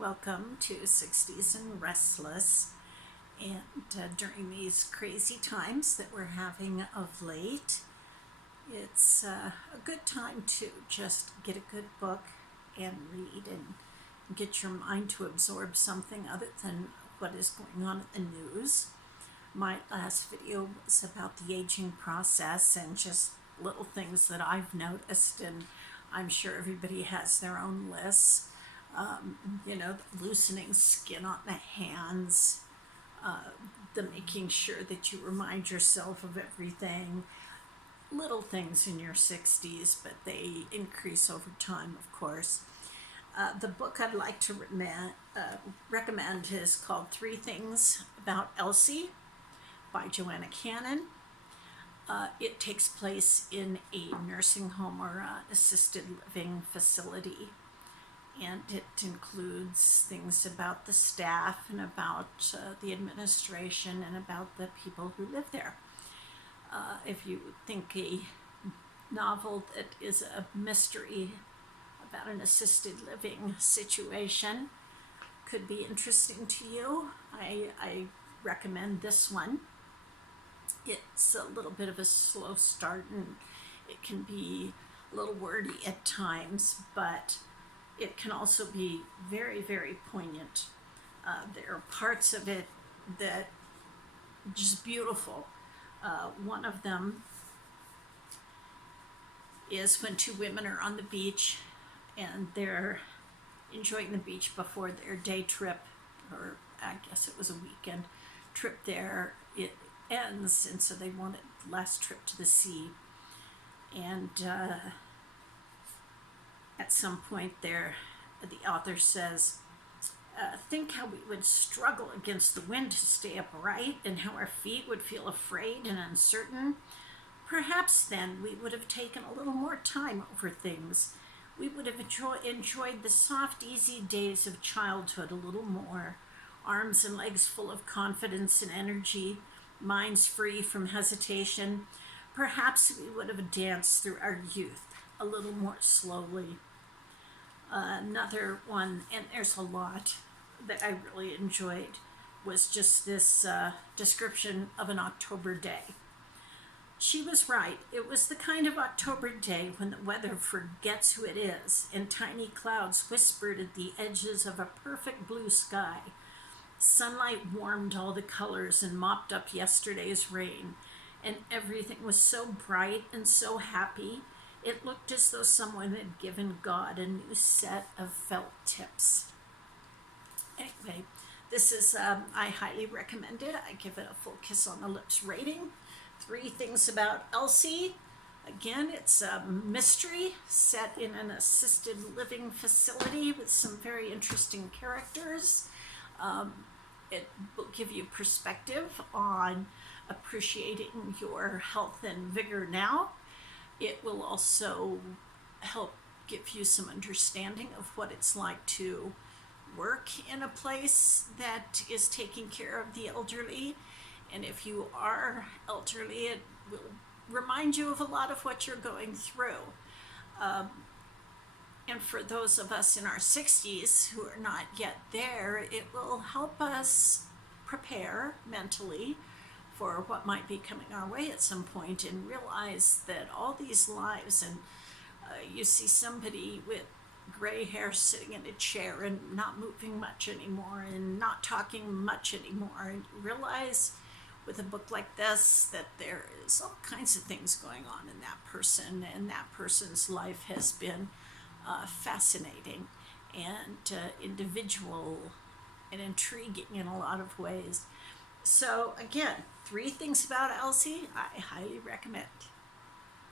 Welcome to 60s and Restless. And during these crazy times that we're having of late, it's a good time to just get a good book and read and get your mind to absorb something other than what is going on at the news. My last video was about the aging process and just little things that I've noticed, and I'm sure everybody has their own lists. The loosening skin on the hands, the making sure that you remind yourself of everything, little things in your 60s, but they increase over time, of course. The book I'd like to recommend is called Three Things About Elsie by Joanna Cannon. It takes place in a nursing home or assisted living facility, and it includes things about the staff and about the administration and about the people who live there. If you think a novel that is a mystery about an assisted living situation could be interesting to you, I recommend this one. It's a little bit of a slow start and it can be a little wordy at times, but it can also be very, very poignant. There are parts of it that are just beautiful. One of them is when two women are on the beach and they're enjoying the beach before their day trip, or I guess it was a weekend trip there. It ends, and so they wanted the last trip to the sea. And at some point there, the author says, think how we would struggle against the wind to stay upright and how our feet would feel afraid and uncertain. Perhaps then we would have taken a little more time over things. We would have enjoyed the soft, easy days of childhood a little more. Arms and legs full of confidence and energy, minds free from hesitation. Perhaps we would have danced through our youth a little more slowly. Another one, and there's a lot that I really enjoyed, was just this description of an October day. She was right. It was the kind of October day when the weather forgets who it is, and tiny clouds whispered at the edges of a perfect blue sky. Sunlight warmed all the colors and mopped up yesterday's rain, and everything was so bright and so happy. It looked as though someone had given God a new set of felt tips. Anyway, this is, I highly recommend it. I give it a full kiss on the lips rating. Three Things About Elsie. Again, it's a mystery set in an assisted living facility with some very interesting characters. It will give you perspective on appreciating your health and vigor now. It will also help give you some understanding of what it's like to work in a place that is taking care of the elderly. And if you are elderly, it will remind you of a lot of what you're going through. And for those of us in our 60s who are not yet there, it will help us prepare mentally for what might be coming our way at some point, and realize that all these lives, and you see somebody with gray hair sitting in a chair and not moving much anymore and not talking much anymore, and you realize with a book like this that there is all kinds of things going on in that person, and that person's life has been fascinating and individual and intriguing in a lot of ways. So again, Three Things About Elsie, I highly recommend.